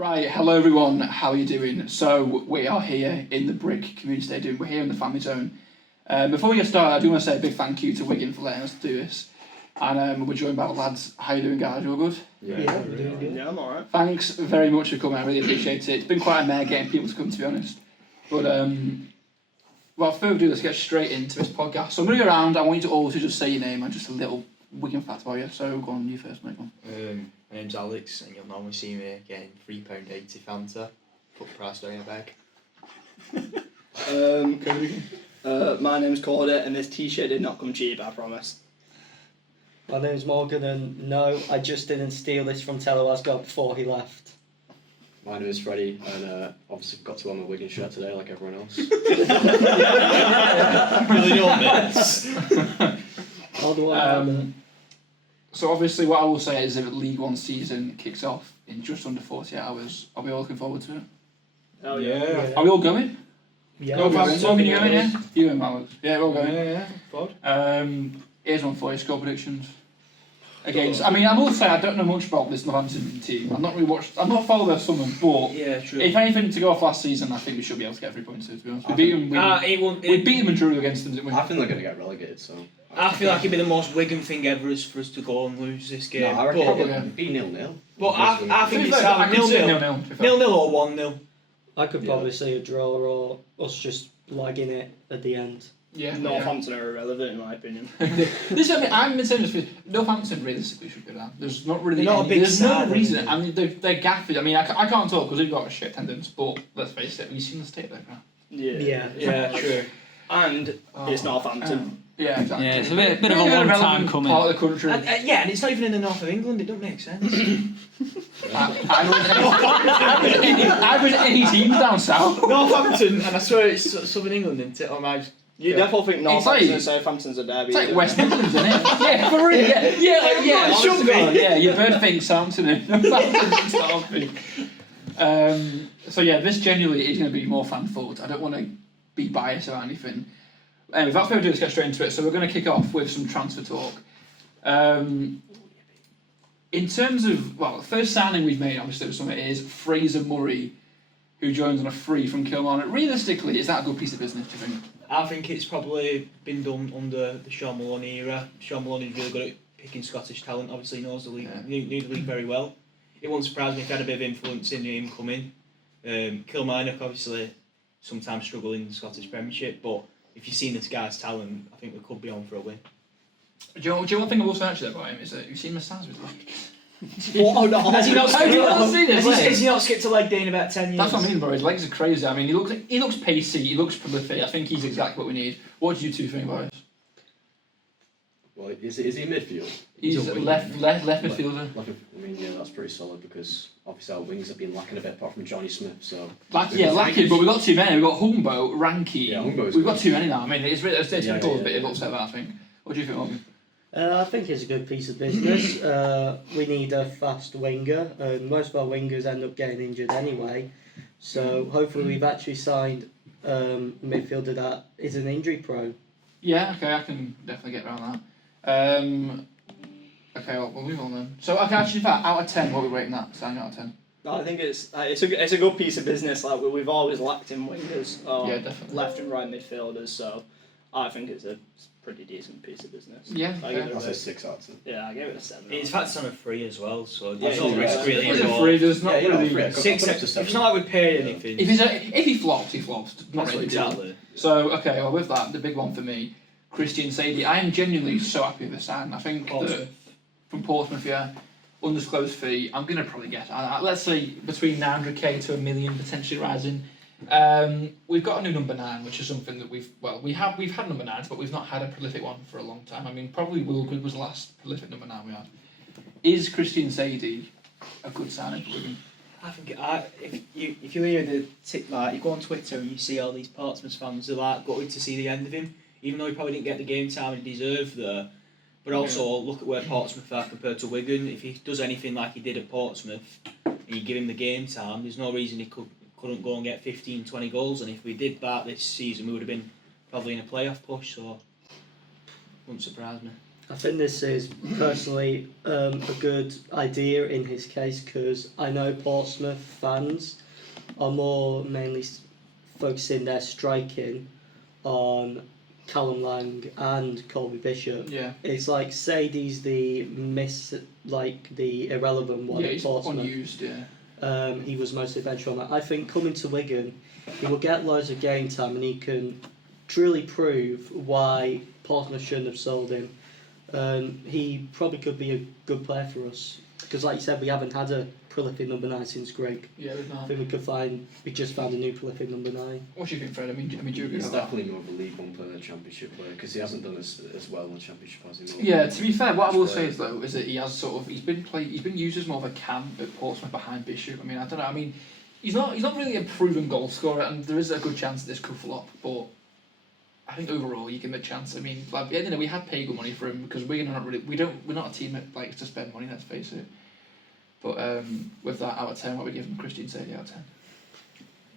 Right, hello everyone, how are you doing? So we are here in the Brick Community Stadium, we're here in the Family Zone. Before we get started, I do want to say a big thank you to Wigan for letting us do this. And we're joined by the lads. How you doing, guys? You all good? Yeah, we're doing good. Yeah, I'm alright. Thanks very much for coming, I really appreciate it. It's been quite a mare getting people to come, to be honest. But, without further ado, let's get straight into this podcast. So I'm going to go around, I want you to all to just say your name and just a little Wigan fact about you. So go on, you first, mate. Go on. My name's Alex, and you'll normally see me getting £3.80 Fanta. Put the price down your bag. My name's Cordy, and this t-shirt did not come cheap, I promise. My name's Morgan, and no, I just didn't steal this from Tello Asgard before he left. My name is Freddie, and obviously got to wear my Wigan shirt today like everyone else. Really don't miss. How do I So obviously what I will say is if the League One season kicks off in just under 48 hours, are we all looking forward to it? Oh yeah. Are we all going? Yeah. Morgan, you going, yeah? You and Alex. Yeah, we're all going. Yeah, Bod. Here's one for you, score predictions. Against, I mean, I will say I don't know much about this Northampton team. I've not really watched, I've not followed their summer, but Yeah, true. if anything to go off last season, I think we should be able to get 3 points, to be honest. We beat them, we beat them and drew against them, didn't we? I think they're going to get relegated, so... I feel like it'd be the most Wigan thing ever is for us to go and lose this game. No, I reckon Probably, it'd be 0-0. But I think it's I either could say 0-0 0-0. or 1-0. I could probably see a draw or us just lagging it at the end. Yeah. Northampton are irrelevant in my opinion. This, I mean, I'm in terms of Northampton realistically should go down. There's not really They're not a big there's no side, reason. I mean, they're gaffed. I mean, I can't talk because we've got a shit attendance, but let's face it, we've seen the state of their ground. Yeah, true. And it's Northampton. Yeah, exactly. Yeah, it's a bit of a long time coming. Part of the country. And it's not even in the north of England, it don't make sense. I was any teams down south. Northampton, and I swear it's southern England, isn't it? You definitely think Northampton like- and Southampton's a derby. It's like West Midlands, isn't it? Yeah, for real. Yeah, it should be. Yeah, your bird thinks Southampton and Northampton's Derby. So yeah, this genuinely is going to be more fan forward. I don't want to be biased or anything. Without further ado, let's get straight into it. So we're going to kick off with some transfer talk. In terms of, the first signing we've made, obviously, this summer is Fraser Murray, who joins on a free from Kilmarnock. Realistically, is that a good piece of business, do you think? I think it's probably been done under the Sean Maloney era. Sean Maloney's really good at picking Scottish talent. Obviously, he knows the league, knew the league very well. It wouldn't surprise me if he had a bit of influence in him coming. Kilmarnock, obviously, sometimes struggle in the Scottish Premiership, but if you've seen this guy's talent, I think we could be on for a win. Do you know one thing I've also actually about him is that you've seen the stats with legs. Oh no! Has he not How do you not see this? Has he not skipped a leg day in about 10 years? That's what I mean, bro. His legs are crazy. I mean, he looks pacey. He looks prolific. I think he's exactly what we need. What do you two think about this? Well, is he midfield? He's left midfielder. I mean, yeah, that's pretty solid because obviously our wings have been lacking a bit apart from Johnny Smith, so... Lacking, but we've got too many. We've got Humbo, Ranky. Yeah, Humbo's We've got good. too many now. I mean, it's going to cause a bit of yeah. upset, that, I think. What do you think, Morgan? I think it's a good piece of business. We need a fast winger, and most of our wingers end up getting injured anyway. So hopefully we've actually signed a midfielder that isn't injury prone. Yeah, okay, I can definitely get around that. Okay, we'll move on then. So, okay, actually, in fact, out of 10, what are we rating that? Signing out of 10? I think it's a good piece of business. Like we've always lacked in wingers, Yeah, definitely. left and right midfielders. So I think it's a pretty decent piece of business. Yeah, I give it I'll say a, 6 out of 10. yeah, I gave it a 7. In fact, it's on a free as well, so Yeah, there's no yeah, risk yeah. really It's a involved. free, there's not Yeah, really... free. I've got Six, up to it's 7. not like we paid anything. If he flops, he flops. Not That's really what deal. exactly. So, okay, well, with that, the big one for me, Christian Sadie. I am genuinely so happy with this sign. I think that from Portsmouth, yeah, undisclosed fee, I'm going to probably get, let's say, between 900k to $1 million, potentially rising. We've got a new number 9, which is something that we've had number 9s, but we've not had a prolific one for a long time. I mean, probably Wilgood was the last prolific number 9 we had. Is Christian Sadie a good signing for Wigan? I think if you hear the tick, like you go on Twitter and you see all these Portsmouth fans are like gutted to see the end of him, even though he probably didn't get the game time he deserved there. But also look at where Portsmouth are compared to Wigan. If he does anything like he did at Portsmouth, and you give him the game time, there's no reason he couldn't go and get 15, 20 goals. And if we did that this season, we would have been probably in a playoff push. So wouldn't surprise me. I think this is personally a good idea in his case because I know Portsmouth fans are more mainly focusing their striking on Callum Lang and Colby Bishop. Yeah. It's like Sadie's the the irrelevant one Yeah, at he's Portsmouth. unused, He was mostly bench on that. I think coming to Wigan, he will get loads of game time and he can truly prove why Portsmouth shouldn't have sold him. He probably could be a good player for us because, like you said, we haven't had a prolific number 9 since Greg. Yeah, we've I not. think we just found a new prolific number 9. What do you think, Fred? I mean, do you agree He's with that? definitely more of a League One player than a Championship player because he hasn't done as well in the Championship as he will. Yeah, to be fair, what I will say is though is that he has he's been used as more of a cam at Portsmouth behind Bishop. I mean, I don't know. I mean, he's not really a proven goal scorer, and there is a good chance that this could flop. But I think overall, you give him a chance. I mean, like, yeah, we had paid good money for him because we're not a team that likes to spend money. Let's face it. But with that, out of 10, what would you give him? Christian Sadie out of 10.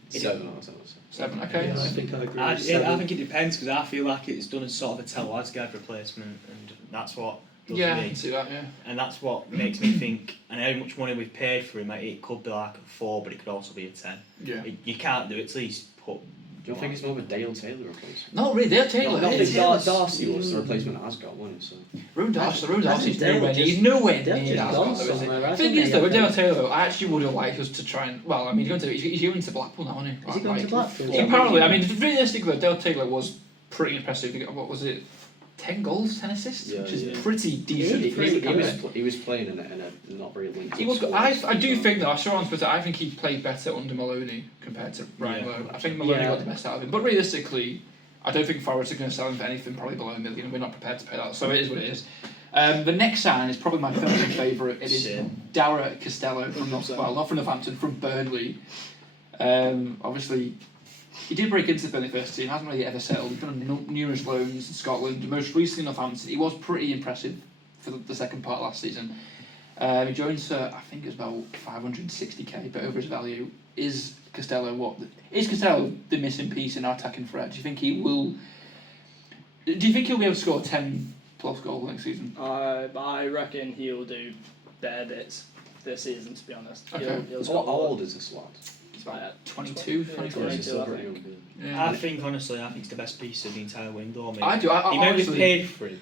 7 out of 10. 7. Okay. Yeah, I think I agree. I with 7. think it depends because I feel like it's done as sort of a Tel Asgard replacement, and that's what does Yeah, I me. can see that. Yeah. And that's what makes me think. And how much money we've paid for him, it could be like a 4, but it could also be a 10. Yeah. You can't do it till he's put. Do you think it's more of a Dale Taylor replacement? Not really. Dale Taylor. No, I think Taylor's- Darcy was the replacement Ascot, wasn't it? So. Rowan Darcy's Hasn't Dale nowhere near. just- He's nowhere Dale near just that. gone Ascot, though, is he? somewhere, The hasn't thing he, is, though, I with Dale think? Taylor, I actually would have liked us to try and. Well, I mean, he's going to Blackpool now, isn't he? Is he going to Blackpool? He apparently, I mean, realistically, Dale Taylor was pretty impressive. What was it? 10 goals, 10 assists, Yeah, which is yeah. pretty decent. He was playing in a not very linked. He was. squad. I do think though. I saw on Twitter. I think he played better under Maloney compared to Ryan Lowe. I think Maloney got the best out of him. But realistically, I don't think Forest are going to sell him for anything probably below $1 million. We're not prepared to pay that. So it is what it is. The next sign is probably my personal favourite. It is Dara Costello from not from Northampton, from Burnley. Obviously, he did break into the Burnley first team. Hasn't really ever settled. He's been on numerous loans in Scotland. Most recently Northampton. He was pretty impressive for the second part last season. He joined I think it's about 560k, but over his value. Is Costello the missing piece in our attacking threat? Do you think he'll be able to score 10 plus goals next season? I reckon he'll do bare bits this season, to be honest. Okay. He'll How old is this lad? He's about 22, 23. Yeah. He's still pretty young. Yeah. I think honestly, it's the best piece of the entire window. Mate. I do. I He may be honestly, paid for it,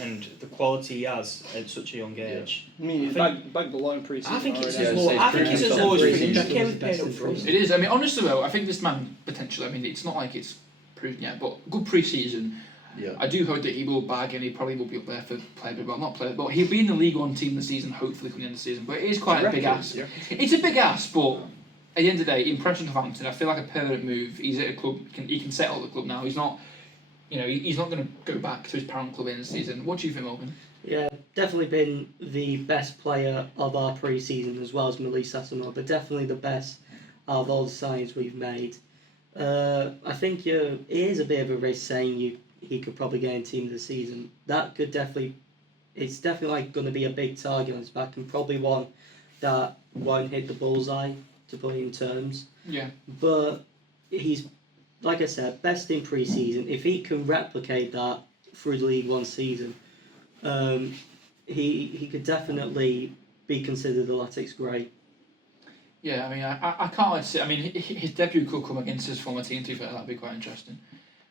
and the quality he has at such a young age. I mean, back the loan pre-season. I think it's already. as low. I think it's as low as Pre-season. Jack Kelly paid up front. It is. I mean, honestly though, I think this man potentially. I mean, it's not like it's proven yet, but good pre-season. Yeah. I do hope that he will bag and he probably will be up there for player, well, not player, but he'll be in the League One team this season. Hopefully, come the end of the season. But it is quite a big ask. Yeah. It's a big ask, but at the end of the day, impression of Hampton, I feel like a permanent move. He's at a club. He can settle at the club now. He's not. He's not going to go back to his parent club in the season. What do you think, Morgan? Yeah, definitely been the best player of our pre-season as well as Malise Sassamore, but definitely the best out of all the signings we've made. I think it is a bit of a risk saying he could probably get in team of the season. It's definitely like going to be a big target on his back and probably one that won't hit the bullseye, to put it in terms. Yeah. But he's, like I said, best in pre-season. If he can replicate that through the League One season, he could definitely be considered the Latics great. Yeah, I mean, I can't like say. I mean, his debut could come against his former team. To be fair, that'd be quite interesting.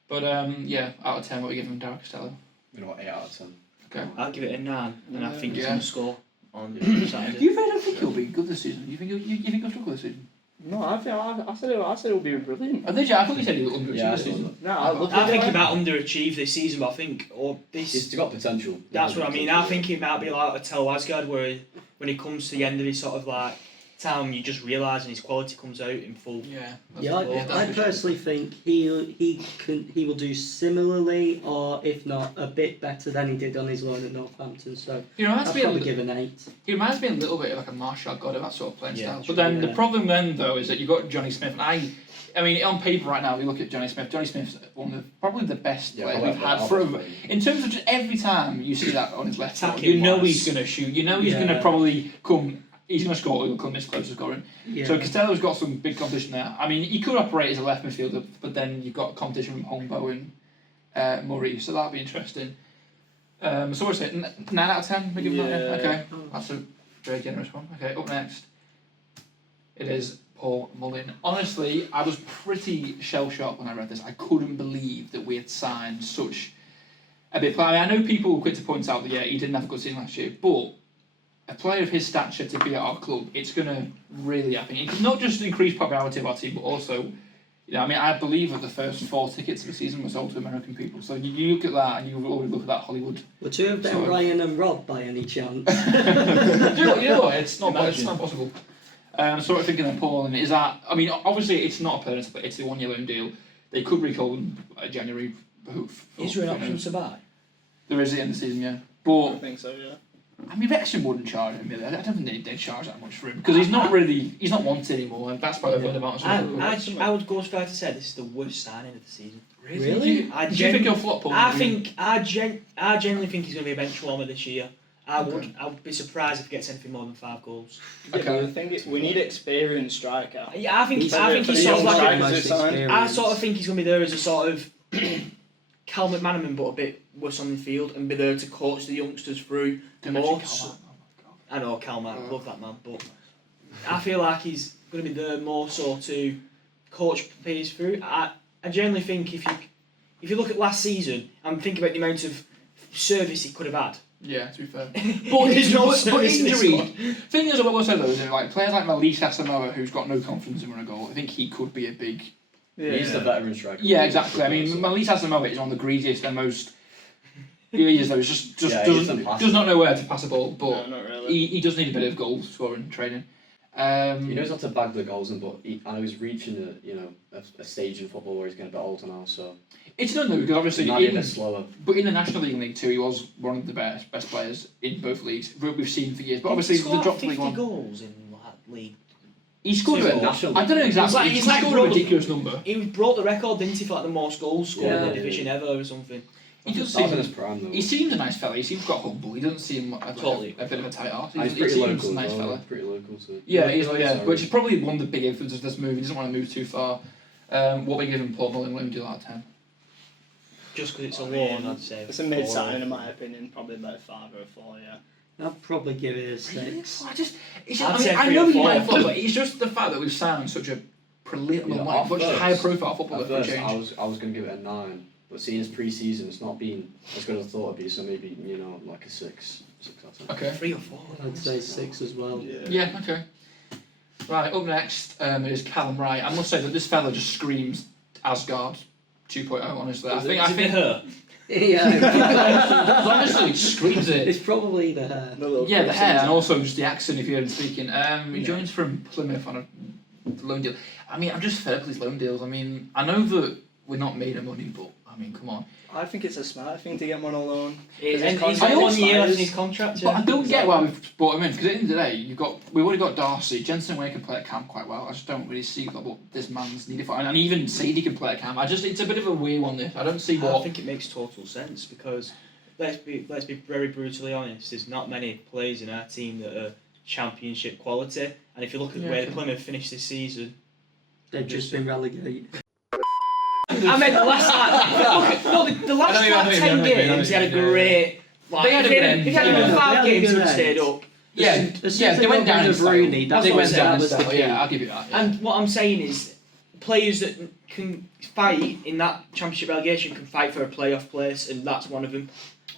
But yeah, out of 10, what we give him, Dara Costello? 8 out of 10. Okay. I'll give it a 9, and I think he's Yeah. going to score on Saturday. You don't think he'll be good this season? You think he'll struggle this season? No, I said it'll be brilliant. I thought you said he'll underachieve Yeah, I this thought season. No, I love I think he it. might underachieve this season, but I think He's got potential. That's what I mean. I think he might be like a Tel Asgard, where when he comes to the end of his sort of like time, you just realise and his quality comes out in full. Yeah. Yeah, I personally think he will do similarly, or if not, a bit better than he did on his loan at Northampton. So He reminds I'd me probably of give an 8. He reminds me a little bit of like a Marshall God of that sort of playing Yeah, style. true, But then the yeah. problem then though is that you've got Johnny Smith, and I mean on paper right now we look at Johnny Smith. Johnny Smith's probably the best player we've had for in terms of just every time you see that on his left foot, you know he's going to shoot. You know he's going to probably come. He's going to score. He'll come this close to scoring. Yeah. So Costello's got some big competition there. I mean, he could operate as a left midfielder, but then you've got competition from Hongbo and Murray, so that'll be interesting. So what's it? 9 out of 10? We give that? Yeah. Okay, that's a very generous one. Okay, up next, it is Paul Mullin. Honestly, I was pretty shell-shocked when I read this. I couldn't believe that we had signed such a big player. I know people were quick to point out that, yeah, he didn't have a good season last year, but a player of his stature to be at our club, it's going to really happen. It could not just increase popularity of our team, but also, I believe that the first 4 tickets of the season were sold to American people. So you look at that, and you always look at that Hollywood. Were 2 of them Ryan and Rob by any chance? you know what? It's not possible. Sort of thinking then, Paul, and is that? Obviously it's not a permanent, but it's the 1 year loan deal. They could recall him January. Is there an option to buy? There is at the end of the season, yeah. But I think so, yeah. Wrexham wouldn't charge him. Really. I don't think they'd charge that much for him because he's not wanted anymore, and that's probably the amount. I would go as far to say this is the worst signing of the season. Really? Do you think he'll flop? Paul? I genuinely think he's going to be a bench warmer this year. I would be surprised if he gets anything more than 5 goals. Yeah, but the thing is, we need experienced striker. Yeah, I think he's sort of like I sort of think he's going to be there as a sort of Cal McManaman, but a bit worse on the field, and be there to coach the youngsters through more. I know Cal, man, I love that man, but I feel like he's going to be there more so to coach players through. I genuinely think if you look at last season and think about the amount of service he could have had. Yeah, to be fair. But injury. Thing is, what we'll say though is like players like Melissa Samoa, who's got no confidence in running a goal. I think he could be a big. Yeah. He's the veteran striker. Yeah, exactly. Melissa Samoa is one of the greediest and most. He is though. Does not know where to pass a ball, but no, not really. he does need a bit of goal scoring training. He knows how to bag the goals in, but I know he's reaching a stage in football where he's getting a bit older now. So it's done though because obviously he might be a bit slower. But in the National League and League Two, he was one of the best players in both leagues. We've seen for years. But obviously the drop to League One. 50 goals in that league. He scored I don't know exactly. He scored a ridiculous number. He broke the record, didn't he, for like the most goals scored in the division ever or something. He seems a nice fella. He seems quite humble. He doesn't seem a bit of a tight arse. He's pretty local. Nice fella. Pretty local. So which is probably one of the big influences of this move. He doesn't want to move too far. What we give him, Paul Mullin, what would you do out of 10? Just because it's a loan, I'd say. It's a mid signing in my opinion. Probably about a 5 or a 4. Yeah. I'd probably give it a 6. I know you might flop, but it's just the fact that we've signed such a much higher profile footballer for a change. I was going to give it a 9. But seeing as pre-season, it's not been as good as I thought it'd be, so maybe, like a 6 out of 10. Okay. 3 or 4. I'd say 6 as well. Yeah, okay. Right, up next is Callum Wright. I must say that this fella just screams Asgard 2.0, honestly. I think her. Yeah. honestly, it screams it. It's probably the hair. Yeah, the hair, and also just the accent if you heard him speaking. He joins from Plymouth on a loan deal. I'm just fed up with these loan deals. I know that we're not made of money, but come on. I think it's a smart thing to get him on a loan. He's got 1 year left in his contract. But I don't get why we've brought him in, because at the end of the day, we've already got Darcy. Jensen Wayne can play at camp quite well. I just don't really see what this man's needed for. And even Sadie can play at camp. It's a bit of a weird one, this. I don't see what. I think it makes total sense because let's be very brutally honest. There's not many players in our team that are championship quality. And if you look at where Plymouth finished this season, they've just been relegated. I meant the last 10 games, he had a great. If he had 5 games, he would have stayed up. Yeah, they went down in style. They went down in style. Yeah, I'll give you that. Yeah. And what I'm saying is, players that can fight in that championship relegation can fight for a playoff place, and that's one of them.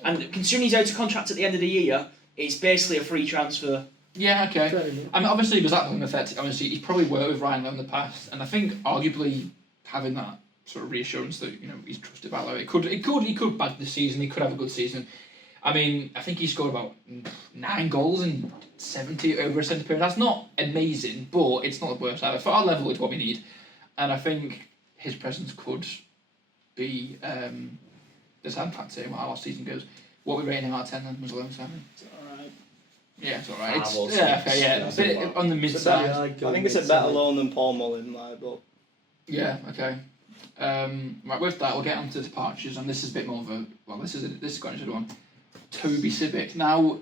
And considering he's out of contract at the end of the year, it's basically a free transfer. Yeah, okay. Obviously, was that effective? Obviously, he's probably worked with Ryan Lowe in the past, and I think arguably having that sort of reassurance that he's trusted by Lowe, he could bag the season. He could have a good season. I think he scored about 9 goals in 70 over a centre period. That's not amazing, but it's not the worst either. For our level, it's what we need, and I think his presence could be the sad factor in how our season goes. What we rating him out of 10 then was loan signing. It's alright. Yeah, it's alright. A bit on the mid side. I think it's a better loan than Paul Mullin, but. Yeah. Okay. Right, with that, we'll get on to departures, and this is a bit more of a. Well, this is quite an interesting one. Toby Sibic. Now,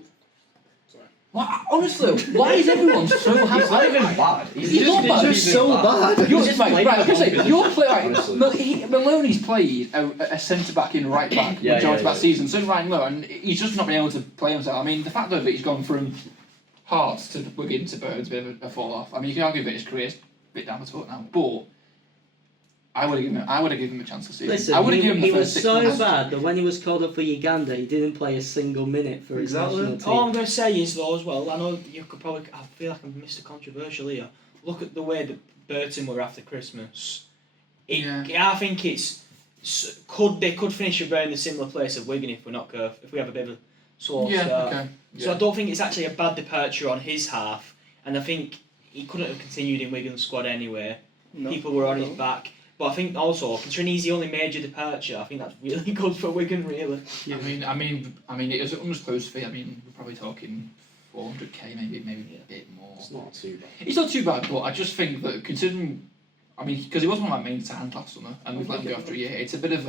Honestly, why is everyone so happy? He's not even bad. He's not bad. He's so bad. You're just right. I was gonna say you're Honestly. Maloney's played a centre back in right back majority of that season. So Ryan Lowe, and he's just not been able to play himself. I mean, the fact though that he's gone from Hearts to Wigan to Burns, a bit of a fall off. I mean, you can argue that his career's a bit down the toilet now, but I would have given him a chance this season. Listen, I would have given him he the was first 6 so months. bad that when he was called up for Uganda, he didn't play a single minute for his national team. All I'm going to say is though as well, I know you could probably, I feel like I'm Mr. Controversial here. Look at the way that Burton were after Christmas. I think they could finish around a similar place of Wigan if we're not careful, if we have a bit of a slow start. Okay. So I don't think it's actually a bad departure on his half, and I think he couldn't have continued in Wigan's squad anyway. No. People were on his back. But I think also, considering he's the only major departure, I think that's really good for Wigan, really. I mean, it was an undisclosed fee. I mean, we're probably talking 400k, maybe a bit more. It's not too bad. It's not too bad, but I just think that considering, I mean, because he was one of my main signings last summer, and we've let him go after a year. It's a bit of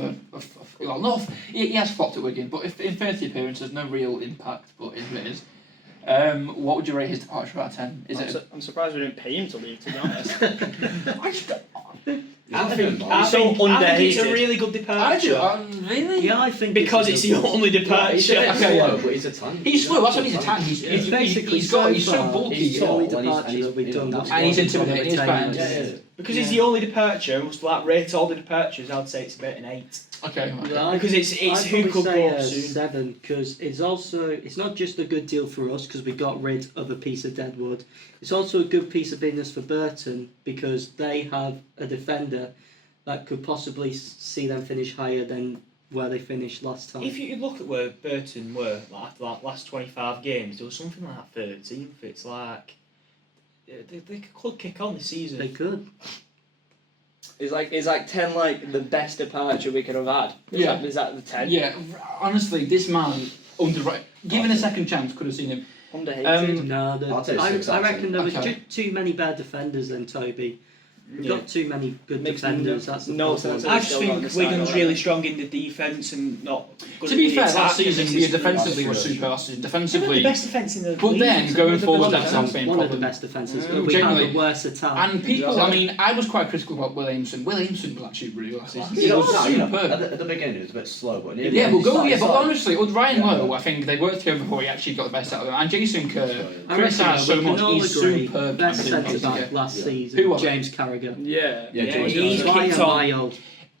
he has flopped at Wigan, but if in 30 appearances, no real impact, but it is. What would you rate his departure out of 10? I'm surprised we didn't pay him to leave, to be honest. I think underhated. it's a really good departure. Really? Yeah, I think Because it's the only departure. He's a bit Okay, slow, but he's a tank. He's slow. That's what he's a tank. He's basically he's so so far, bulky. he's the only departure and he's that we've done. and he's intimidating. He's bad. Yeah. Because he's the only departure, and must like rate all the departures, I'd say it's about an 8. Okay. Because it's I'd who probably could say go soon. 7 because it's not just a good deal for us because we got rid of a piece of dead wood. It's also a good piece of business for Burton because they have a defender that could possibly see them finish higher than where they finished last time. If you look at where Burton were after that last 25 games, there was something like 13th. It's like they could kick on this season. They could. Is like 10 like the best departure we could have had? Is that the 10? Yeah. Honestly, this man given a second chance, could have seen him. Underhated. No, I'll take 6 I reckon there was Okay. too many bad defenders then, Toby. We've Yeah. got too many good Makes defenders. That's the no problem. sense. I just Still not think the side, Wigan's alright. really strong in the defence and not good To at be the fair, attack, last and season this we is- defensively were That's true. super. Last season We're the defensively, best defence in the but league. then going forward, One of that's them. our main One of the problem. best defences, Mm, but we had genuinely. the worst attack. And people, Yeah. I mean, I was quite critical about Williamson. Williamson was actually really good last season. You He know, was at superb. the beginning it was a bit slow, but Yeah, but honestly, with Ryan Yeah. Lowe, I think they worked together before he actually got the best out of them. And Jason Kerr, I reckon criticised so we can much, all he's agree superb. best campaign. centre back last Yeah. season. Who was it? James Carragher. Yeah. Yeah, James he's Carragher. kicked By a on. mile.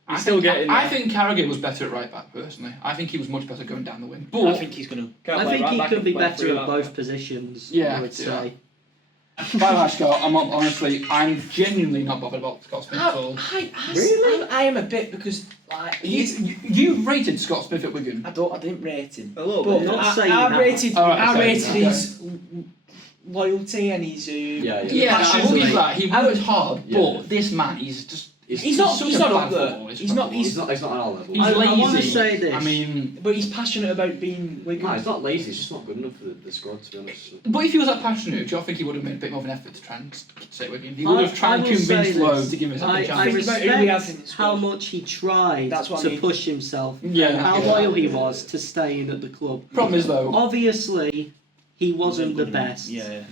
I still think, getting I there. think Carragher was better at right back personally. I think he was much better going down the wing. I But think he's going to. Can't I play think right he back could and be play better free at back. both positions. Yeah, I would say. by the way, Scott, I'm honestly, I'm genuinely not bothered about Scott Smith at all. I am a bit because like You rated Scott Smith at Wigan. I didn't rate him. A little But bit. Not saying I that. rated Alright, I okay, rated okay. his loyalty and his Yeah. Yeah, I will passion. give that. He worked hard, Yeah. but this man, he's just. He's not such a up bad there. footballer, He's not. He's not on our level. He's I lazy. wanna say this. I mean, But he's passionate about being Wigan. No, he's not lazy, he's just not good enough for the squad, to be honest. but if he was that passionate, do you think he would have made a bit more of an effort to try and stay Wigan? He I- would have tried I and will say convince Lowe this. to give him a second I chance. Think about who we have in respect the how squad. much he tried That's what I to mean. push himself, Yeah. and how Yeah. loyal he was to staying at the club. Problem is though, Obviously, he wasn't the best. Yeah.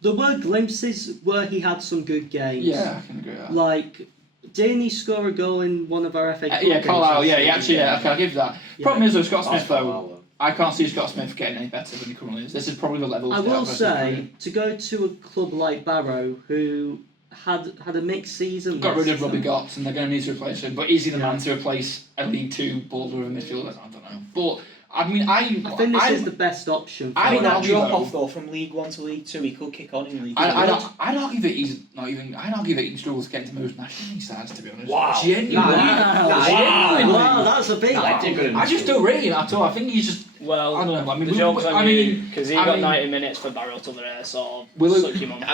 There were glimpses where he had some good games. yeah, I can agree with that. Like, didn't he score a goal in one of our FA Cup Yeah, games Carlisle. last Yeah, he season? actually. Yeah, okay, I'll give you that. Yeah. Problem is though, Scott Smith That's though. Carlisle, I can't see Scott Smith getting any better than he currently is. This is probably the level. I to get will up versus Wigan. say, to go to a club like Barrow, who had a mixed season. Got last rid of Robbie season. Gotts and they're going to need to replace him. But is he the Yeah. man to replace a League Two baller of a midfielder? I don't know. But I mean, I think this is the best option. I I would mean that argue drop though- off though from League 1 to League 2, he could kick on in League 2. I'd argue that he's not even. I'd argue that he struggles to get into most National League sides. To be honest. Wow. Genuinely. Wow, that's a big. Nah, I did good in I just don't rate him at all. I think he's just. Well, I don't know. I mean, the joke's on you, because he got I mean- 90 minutes for Barrett over there, so Will it- suck him on.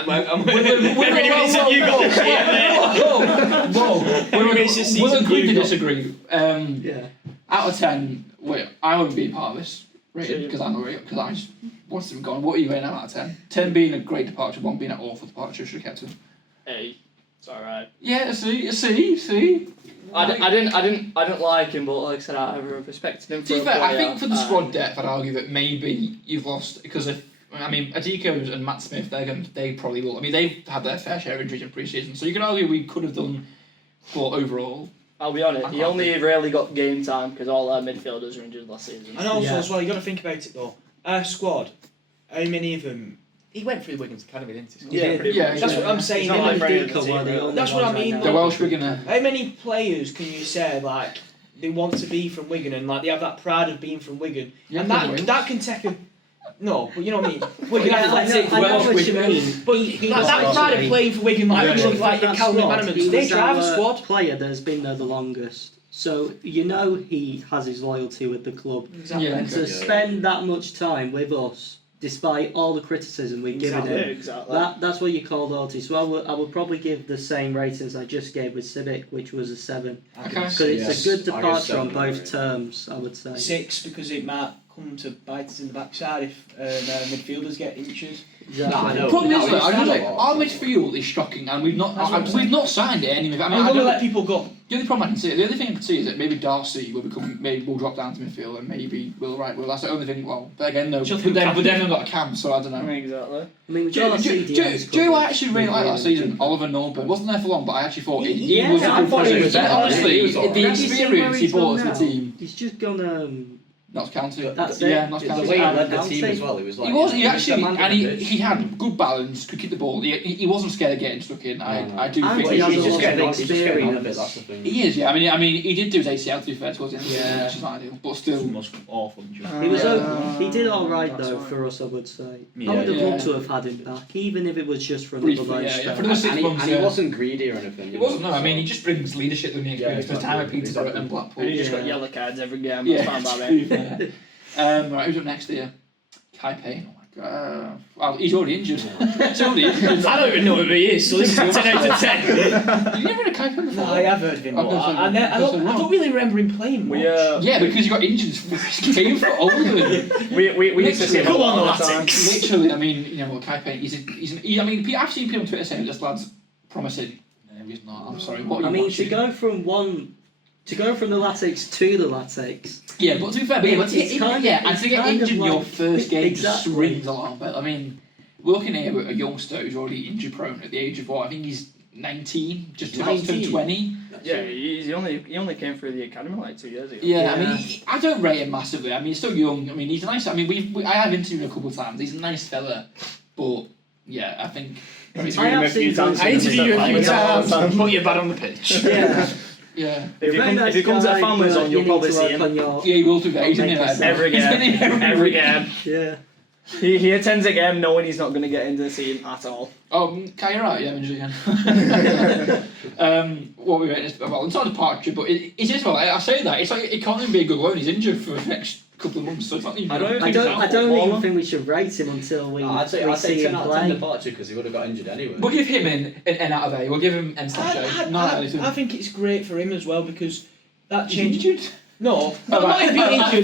We'll agree to disagree. Yeah. Out of 10, I wouldn't be part of this rating because I'm not rating because I just want him gone. What are you rating out of 10? 10 being a great departure, 1 being an awful departure. Should have kept him. Hey, it's alright. Yeah, see. I didn't like him, but like I said, I respected him for To be a fair, I player, think for the squad depth, I'd argue that maybe you've lost because if I mean, Adiko and Matt Smith, they probably will. I mean, they've had their fair share of injuries in pre-season, so you could argue we could have done, but overall, I'll be honest, he only really got game time because all our midfielders were injured last season. And also, as well, you got to think about it though. Our squad, how many of them? He went through Wigan's academy, didn't he? Yeah, pretty much. That's what I'm saying. He's not like How many- Brandon the team, really. That's what I mean. the Welsh were gonna. How many players can you say like they want to be from Wigan and like they have that pride of being from Wigan, Yeah, and Wales. that can take a. No, but you know what I mean. Wigan Yeah, Athletic, I know Welsh, what you Wigan. mean. But He that was pride of actually- playing for Wigan, like Yeah. like That Calvin squad, McManaman, he they was drive a our squad. player that has been there the longest. So you know he has his loyalty with the club. Exactly. Yeah. And to spend that much time with us, despite all the criticism we've given him, Exactly. that's what you call loyalty. So I would probably give the same ratings I just gave with Civic, which was a 7. Okay. Because it's Yes, a good I give departure on 7, both right. terms, I would say. 6 because it might come to bite us in the backside if midfielders get injured. Exactly. No, I know. The problem is, No, though, it's I not know a that lot. our midfield is shocking, and we've not That's what I'm saying. we've not signed any. I mean, I'm I going to don't, let people go. the only problem I can see, the only thing I can see is that maybe Darcy will drop down to midfield, and maybe Will Wright will. That's the only thing. Well, but again, no. Just But then Cam. they haven't got a cam, so I don't know. Exactly. I mean, with Do all our you CDMs know I covered, actually really we've liked really last season? improved. Oliver Norburn wasn't there for long, but I actually thought he Yeah, was. I thought he was better. Honestly, He was alright. the Have you seen where experience he he's brought gone to the now? team. He's just gonna. Notts County. That's Yeah, it. Notts The County. way he County. led the team County. as well, it was like... He was. He the actually, man on and the he pitch. had good balance. Could kick the ball. He wasn't scared of getting stuck in. No. I do And think he has He's a just lot getting of on, he's just getting on a bit, experience. that's the thing. he is. Yeah. I mean, he did do his ACL to be fair towards the end of the season, Yeah. which is not ideal, but It still. was awful. He was. Uh, He did all right that's though right. for us, I would say. Yeah. I would have Yeah. loved to have had him back, even if it was just for another Briefly, loan yeah, spell. for another 6 And he, months. and he Yeah. wasn't greedy or anything. He wasn't. No, I mean, he just brings leadership and the experience. Yeah, Because time at exactly. Peterborough and Exactly. Blackpool. And he just got Yeah. yellow cards every game. Yeah. That's fine by to be me. fair. Right, who's up next here? Kai Payne. Oh my god. Well, he's already injured. He's already injured. I don't even know who he is, so this is a 10 out of 10. You never heard of Kai Payne before? No, I have heard of him, but Okay, so- I don't really remember him playing much. Yeah, because he got injured first game for Oldham. We used to see him Go on, all the the time. Latics. Literally, I mean, you know, well, Kai Payne, I mean, I've seen people on Twitter saying this lad's promising. No, he's not. I'm sorry. What are I you mean, watching? to go from the Latics to the Latics. Yeah, but to be fair, Yeah, but it's kind of- and it's to get kind of injured in your like- first game just exactly. rings alarm bell. I mean, we're looking here at a youngster who's already injury prone at the age of what? I think he's 19, just about to turn 19. 20. Yeah, he only came through the academy like 2 years ago. Yeah, I mean, I don't rate him massively. I mean, he's still young. I mean, he's nice. I mean, I have interviewed him a couple of times. He's a nice fella, but yeah, I think. I have seen I interviewed you a few times, but you're bad on the pitch. Yeah. Yeah. If he comes at family zone, you'll probably see him. Yeah, he will do that. He's in there. Every He's been game. in Every game. Yeah. He attends a game knowing he's not going to get into the scene at all. Oh, Kai, you're right. Yeah, I'm injured again. What we went well, it's not a departure, but it is well. I say that it's like it can't even be a good loan. He's injured for the next couple of months, so it's not even. I don't I don't Baller. even think we should rate him until we, I'd say we see 10 him out of 10 play. departure because he would have got injured anyway. We'll give him an out of A. We'll give him N/A. Not anything. I think it's great for him as well because that He's changed. injured. No, not him being injured.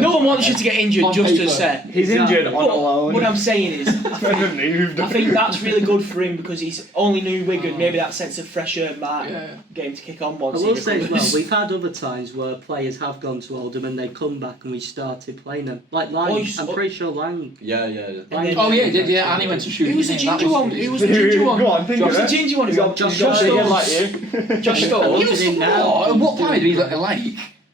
No one wants you to get injured On just to paper. say. He's Exactly. injured on a loan. What I'm saying is, I think that's really good for him because he's only new Wigan. Maybe that sense of fresh air might Yeah. get him to kick on I once. will he say as well, recovers. we've had other times where players have gone to Oldham and they come back and we started playing them. Like Lang, Oh, I'm pretty sure Lang. Yeah. Lang Oh yeah, he did. Yeah, and he went to shoot. Who was the didn't he? That ginger one? pretty Who was the ginger one? Go on, think Who of was the it. ginger one? Who got Josh Josh Stones. Stones. Josh He Stones. was in now. what? At what point did he look like?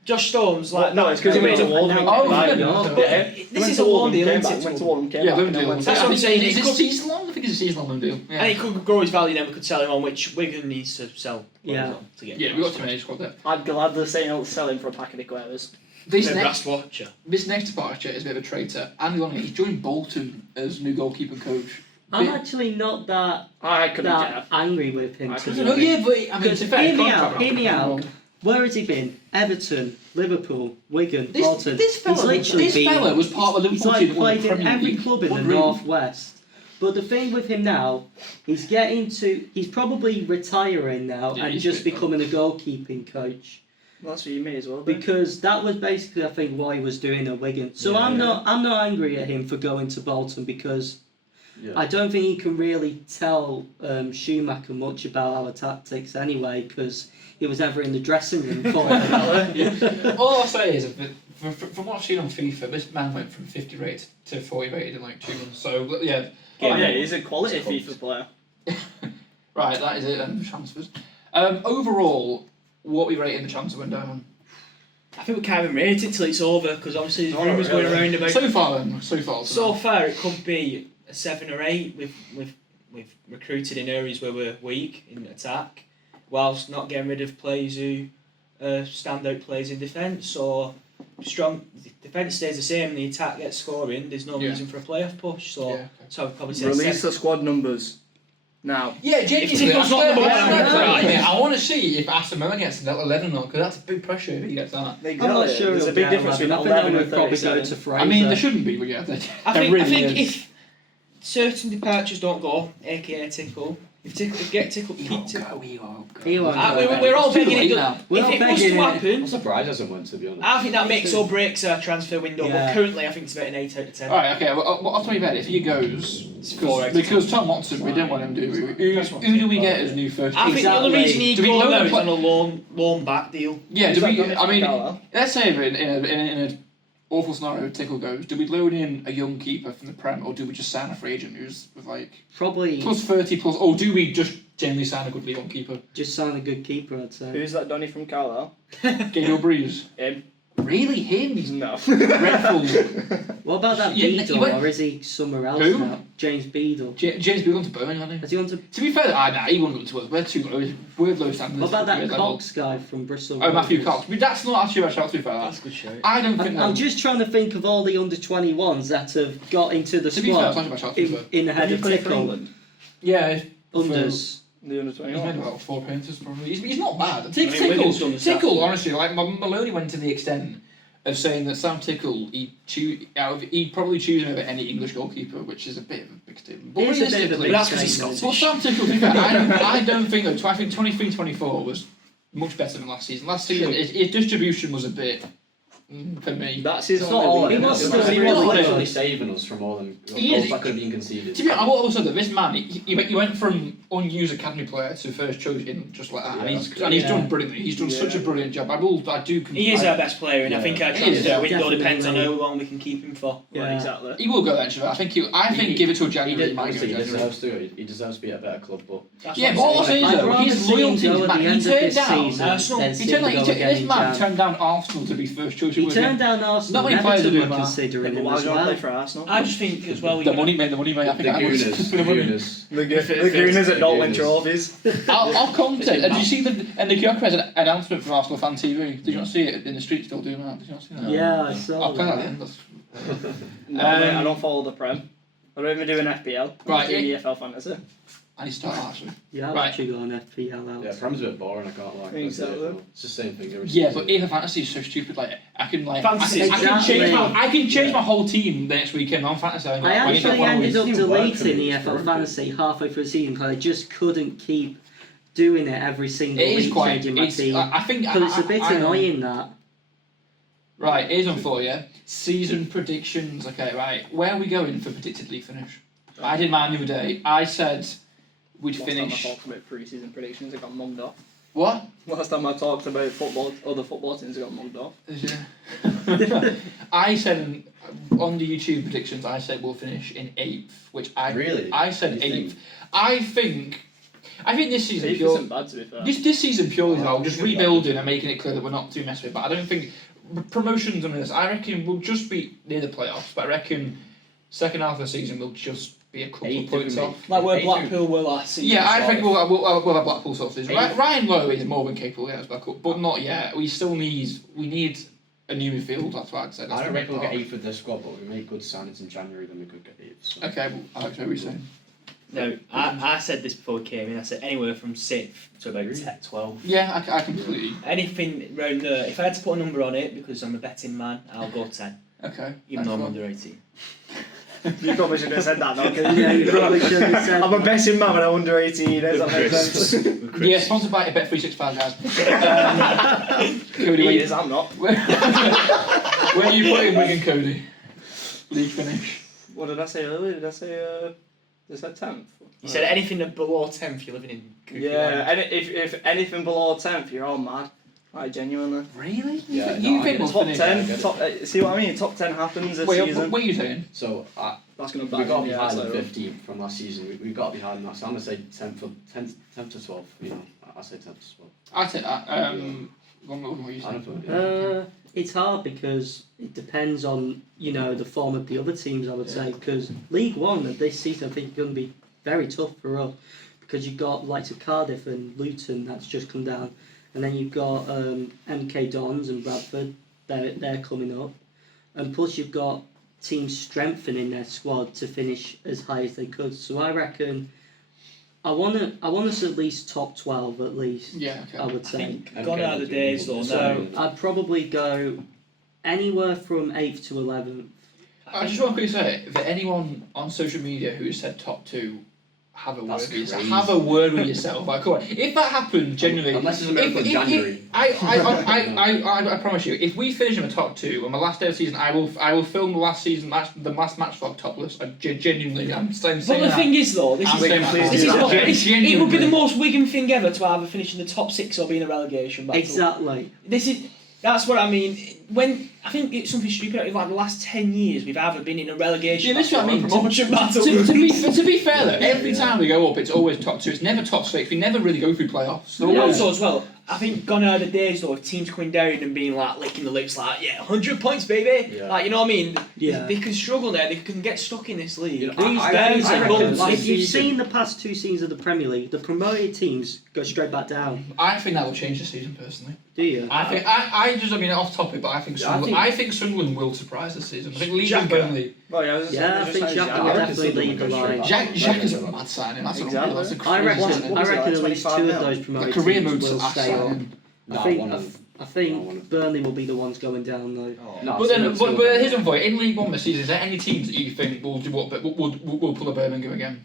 Josh Stones. Like No, it's because he went to Waldham. Oh, Came yeah. back. But Yeah. this is a loan deal, Came isn't back, it? went to Waldham, came Yeah, back, loan and then deal. went to- That's what I'm saying, Is it it could- season long? I think it's a season long deal. And he could grow his value, then we could sell him on, which Wigan needs to sell. Yeah. To get Yeah, we got to manage squad there. I'd gladly say I'll sell him for a packet of Quavers. This Maybe next, Brass Watcher. this next departure is a bit of a traitor. Andy Longley, he's joined Bolton as new goalkeeper coach. I'm actually not that I couldn't care. angry with him. I To couldn't be No, honest. yeah, but I mean, Because to be fair, hear me contract out, hear me wrong. out. Where has he been? Everton, Liverpool, Wigan, Bolton. This He's literally been. fella was part of the He's Liverpool like team that won played the in Premier every League. club in the Unreal. northwest. But the thing with him now, he's probably retiring now Yeah, and he's just good, becoming a goalkeeping coach Well, that's what you may as well do. because that was basically I think what he was doing at Wigan. So Yeah, I'm yeah. not angry at him for going to Bolton because Yeah. I don't think he can really tell Schumacher much about our tactics anyway because he was never in the dressing room for it. All I'll say is, from what I've seen on FIFA, this man went from 50 rated to 40 rated in like 2 months. So yeah. Yeah, he's a quality FIFA player. Right, that is it then. Transfers. Overall, what we rate in the transfer window? I think we can't even rate it till it's over because obviously there's rumours going around about. So far, then. So far, it could be a 7 or 8. We've recruited in areas where we're weak in attack, whilst not getting rid of players who standout players in defence or strong. The defence stays the same, and the attack gets scoring. There's no reason for a playoff push. So I'd probably say Release the squad numbers now. Yeah, If genuinely. Tickle's not number one, I want to see if Aston Villa gets that 11 or not, because that's a big pressure if he gets that. I'm not sure. There's a he'll big get difference 11. between I think 11 that and would probably go 37. to Fraser. I mean, there shouldn't be, but yeah. I think Really is. if certain departures don't go, aka Tickle, if Tickle, keep Tickle. He won't We're all Too begging late it. now. If We're all it was begging to it. I'm happen, surprised hasn't went, to be honest. I think that makes or breaks our transfer window. Yeah. But currently, I think it's about an 8 out of 10. Alright, okay, well, off the top of your head, if he goes, because Tom Watson, we didn't want him, do we? Who do we get as new first I team? think the only reason Do he'd we go loan now a is pla- on a loan back deal. Yeah, Who's do we, that done I mean, from Carlisle? let's say in an awful scenario Tickle goes, do we loan in a young keeper from the Prem, or do we just sign a free agent who's with like Probably plus 30 plus, or do we just generally sign a good League One keeper? just sign a good keeper, I'd say. Who's that Donny from Carlisle? Gabriel Breeze. Him. Really? Him? He's No. dreadful. What about that Yeah, Beadle, he went- or is he somewhere else Who? now? James Beadle. James Beale gone to Birmingham, hasn't he? Has he gone to... To be fair, he won't go to us. We're too low. We're low standards. What about that We're level. Cox guy from Bristol? Oh, Matthew Rovers? Cox. But that's not actually a shout, to be fair. That's a good show. I don't think I'm just trying to think of all the under-21s that have got into the To be fair, squad talking about shout, to be fair. in ahead of Tickle. Yeah. Unders. The under He's made 21. about 4 appearances probably. He's not bad. Wigan's done the stuff. Tickle, honestly, like Maloney went to the extent of saying that Sam Tickle, he'd probably choose him over any English goalkeeper, which is a bit of a big statement. But It is a bit of a realistically, big that's 'cause he's statement. Scottish. well, Sam Tickle, to be fair, I don't think that. I think 23-24 was much better than last season. Last season, his distribution was a bit for me. That's his It's not all. only He weakness. was It still was really good. literally saving us from all them He is. goals that could have been conceded. To be honest, I will also say that this man, he went from unused academy player to first choice in just like that, Yeah, and that's good. he's Yeah. done brilliantly. He's done such a brilliant job. I do. He is our best player, and I think our He is, transfer window definitely. depends on how long we can keep him for. Yeah. Exactly. He will go eventually. I think give it till He January. did, Might go honestly, he January. deserves to. He deserves to be at a better club, but That's Yeah, what but I'm what I'm saying. saying is I'd though, rather his see him loyalty go is at back. the He end of turned this down. season Arsenal. than He see turned him like go again this in man Jan. turned down Arsenal to be first choice. He turned down Arsenal. Not many and players Everton are were doing that. considering But him why as do you want to play well. for Arsenal? I just think as well. The money, mate. The money, mate. I the think that was Gooners, the the money. Gooners. The Gooners that don't win trophies. I'll comment. Did you see the Gyökeres announcement from Arsenal Fan TV? Did you not see it in the street still doing that? Did you not see that? Yeah, I saw I'll play that that. in. That's- No, mate, I don't follow the Prem. I don't even do an FPL. Right, I do yeah. EFL fantasy. I need to start actually. Yeah, I've Right. actually got an FPL out. Yeah, Prem's a bit boring. I can't lie. Exactly. It's the same thing every Yeah, season. but EFL fantasy is so stupid. Like I can Fantasy is I can change exactly- I can change my whole team next weekend on fantasy. I actually ended up It didn't work for deleting me, it's EFL broken. Fantasy halfway through the season because I just couldn't keep doing it every single It is week, quite. changing my It's, team. I think. Because it's a bit I- annoying that. Right, here's one for you. Season predictions. Okay, right. Where are we going for predicted league finish? I did mine the other day. I said we'd Last time I finish. talked about pre-season predictions, it got mugged off. What? Last time I talked about football, other football teams, it got mugged off. I said on the YouTube predictions. I said we'll finish in 8th, which I Really? I said You 8th. think? I think this season Eighth pure. isn't bad to be fair. This season purely though, just Yeah. rebuilding and making it clear that we're not too messed with. But I don't think promotions on this. I reckon we'll just be near the playoffs. But I reckon second half of the season we'll just be a couple of Eighth points would be- off. Like where Eighth- Blackpool were last season. Yeah, I sort think of. we'll have Blackpool sort of season. Eighth. Ryan Lowe is more than capable, yeah, back up, but not yet. We still need a new midfield. That's what I'd say. That's I the don't main reckon we'll get part. 8th with this squad, but we make good signings in January, then we could get 8th. So. Okay, well, Alex, what are we saying? No, I said this before we came in. I said anywhere from 6th to about 10, 12. Yeah, I completely. Anything round there. If I had to put a number on it, because I'm a betting man, I'll go 10. Okay. Even though I'm under 18. You probably should have said that, though. Yeah, you probably should have said I'm a betting man when I'm under 18, does that make sense? Yeah, sponsored by Bet365, guys. Cody, He when, is, I'm not. when are you putting Wigan, Cody? League finish. What did I say earlier? Did I say 10th? You said anything below 10th, you're living in Cookie Yeah, Land. and if anything below 10th, you're all mad. Genuinely. Really? Yeah, You no, I think get we'll it. Top finish? 10. See what I mean? Top 10 happens this Wait, season. what are you saying? So That's going we to got to be higher than 15 from last season. We've got to be higher than that. So I'm gonna say 10 to 12. You know, I say 10 to 12. I take that. What are you I don't saying? know. It's hard because it depends on the form of the other teams. I would say because League One this season I think is going to be very tough for us because you've got like Cardiff and Luton that's just come down, and then you've got MK Dons and Bradford. They're coming up, and plus you've got teams strengthening their squad to finish as high as they could. So I reckon I want us at least top 12 at least. Yeah, okay. I would I say. think gone are the days though. So I'd probably go anywhere from 8th to 11th. I just want to quickly say that anyone on social media who said top 2, have a word That's with yourself. crazy. Have a word with yourself. Like, come on. If that happened, genuinely, Unless it's a miracle in January. I promise you, if we finish in the top 2 on the last day of the season, I will film the last match vlog topless. I genuinely, I'm saying But the that. thing is though, I'm saying that. this is what, Genuinely. it would be the most Wigan thing ever to either finish in the top 6 or be in a relegation battle. Exactly. That's what I mean. When I think it's something stupid. Like the last 10 years, we've either been in a relegation Yeah, that's what I mean. battle or a promotion battle. To be fair though, every time we go up, it's always top 2. It's never top 6. We never really go through playoffs. And also as well, I think gone are the days though of teams coming down and being like licking the lips like 100 points baby, Yeah. like you know what I mean. Yeah. They can struggle there. They can get stuck in this league. You know, These I days reckon are goals. last If you've season- seen the past 2 seasons of the Premier League, the promoted teams go straight back down. I think that will change the season personally. Do you? I think off topic, but I think Yeah, I think Sunderland will surprise this season. I think Leeds and Xhaka. Burnley. Well, Yeah, I think Xhaka will definitely lead the line. Xhaka's a mad signing. That's Exactly. that's a I crazy reckon. signing. I was it, reckon like at least 25 2 of mil? those The promoted career teams moves will are stay on. signing. No, I one of them. think Burnley will be the ones going down though. No, But then, still- but here's one for you. In League One this season, is there any teams that you think will do what? But will pull a Birmingham again?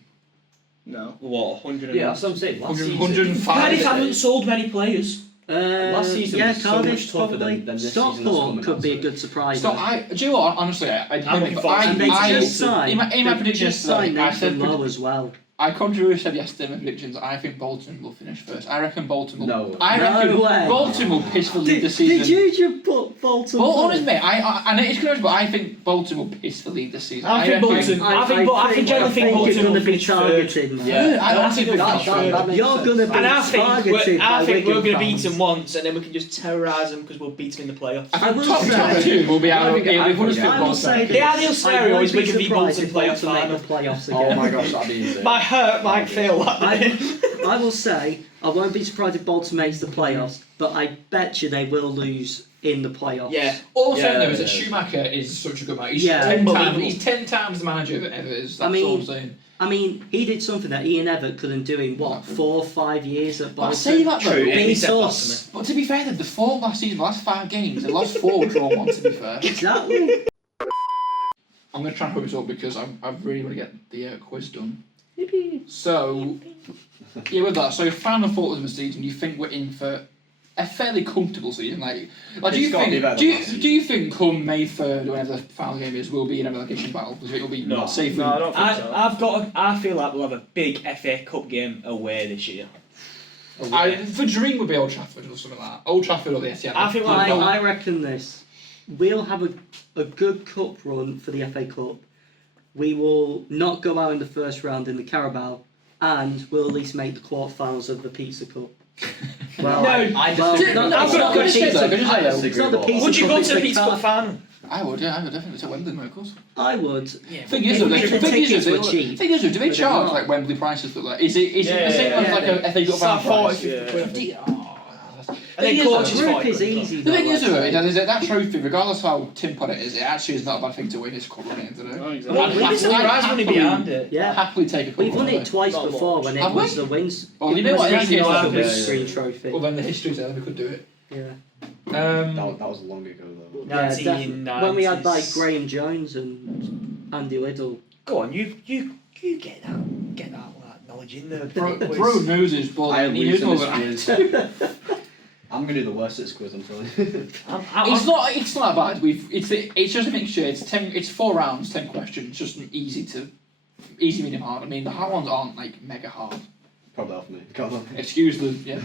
No. What 100? Yeah, that's what I'm saying. Last 100, season, 105. Cardiff haven't sold many players. Last season yeah, was so Cardiff much tougher probably. than this season that's Stockport coming could up, be a so- good surprise. Stop. though. Do you know what? Honestly, I'm looking forward to And they I just signed. in my they prediction just signed yesterday, I said Nathan Lowe as well. I controversially said yesterday in my predictions. I think Bolton will finish first. I reckon Bolton will. No. I No reckon way. Bolton will piss for lead this season. Did you just put Bolton? Bolton is first? mate. I know it's close, but I think Bolton will piss for lead this season. I think reckon- Bolton. I generally think you're Bolton going will to be finish third. targeted, man. Yeah, I think think they'll Bolton finish will third. finish makes You're sense. going to be And I think targeted by we're Wigan going to beat fans. them once, and then we can just terrorise them because we'll beat them in the playoffs. I will think top say- 2 will be out of I if will Huddersfield I will Bolton. say The ideal this, scenario I won't is we can be beat surprised Bolton if playoff Bolton make final. the playoffs Oh again. my gosh, that'd be insane. My hurt might feel that. I will say, I won't be surprised if Bolton makes the playoffs, but I bet you they will lose in the playoffs. Yeah. All I'm saying Yeah, though is that yeah. Schumacher is such a good man. He's Yeah. 10 times. Unbelievable. He's 10 times the manager that ever is. That's I mean, all I'm saying. I mean, he did something that Ian Evatt couldn't do in, 4 or 5 years at But I Bolton. say that though. True, Beat he said that us. But to be fair, the form last season, the last 5 games, they lost 4, drawn 1. To be fair, Exactly. I'm going to try and hook this up because I really want to get the quiz done. So, yeah, with that, so final thoughts of the season, you think we're in for a fairly comfortable season? Like do you It's gotta be think? better Do than last you think come May 3rd, or whenever the final game is, we'll be in a relegation battle? Because it'll be No. safe. No, I don't think so. I feel like we'll have a big FA Cup game away this year. The dream would be Old Trafford or something like that. Old Trafford or the Etihad. I feel like I reckon this. We'll have a good cup run for the FA Cup. We will not go out in the first round in the Carabao, and we'll at least make the quarterfinals of the Pizza Cup. Well, No, I well, disagree. no, I'm it's gonna- not I'm the gonna say Pizza though, Cup. I'm gonna say though. It's not the Pizza would you Cup, go it's to the the Pizza Cup final? I would definitely take Wembley, of course. I would. Yeah. Thing is, If though, the tickets were cheap. Thing is, though, do they But they're charge not. like Wembley prices for that? Is it the Yeah, same as yeah, like a FA Cup It's like fan price? 40-50 quid. And then coaches The group fight, is but- easy. The thing though, is, though, actually. is that that trophy, regardless how tin pot it is, it actually is not a bad thing to win. It's cup running into No, it. exactly. Well, there's a prize money behind it. Yeah. Happily take a cup. We've won run it twice Not before much. when it Have was we? the wins. Well, you know what? It In was that case, the yeah, big yeah. screen trophy. Well, then the history's there. We could do it. Yeah. That was long ago though. Yeah, 1990s. definitely. When we had like Graham Jones and Andy Liddell. Go on, you get that knowledge in there. Bro knows his ball. I have He knows more than I quiz. do. I'm gonna do the worst at this quiz, I'm telling you. It's not that bad. It's just a mixture. It's 4 rounds, 10 questions. Just an easy, medium, hard. I mean, the hard ones aren't like mega hard. Probably off me. Come on. Excuse the yeah.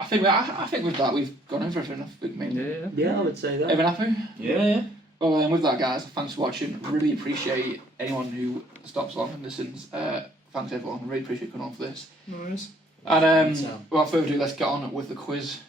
I think with that we've gone over everything. I mean, Yeah, I would say that. everyone happy? Yeah. Well, with that, guys, thanks for watching. Really appreciate anyone who stops along and listens. Thanks everyone. Really appreciate coming on for this. No worries. And without further ado, let's get on with the quiz.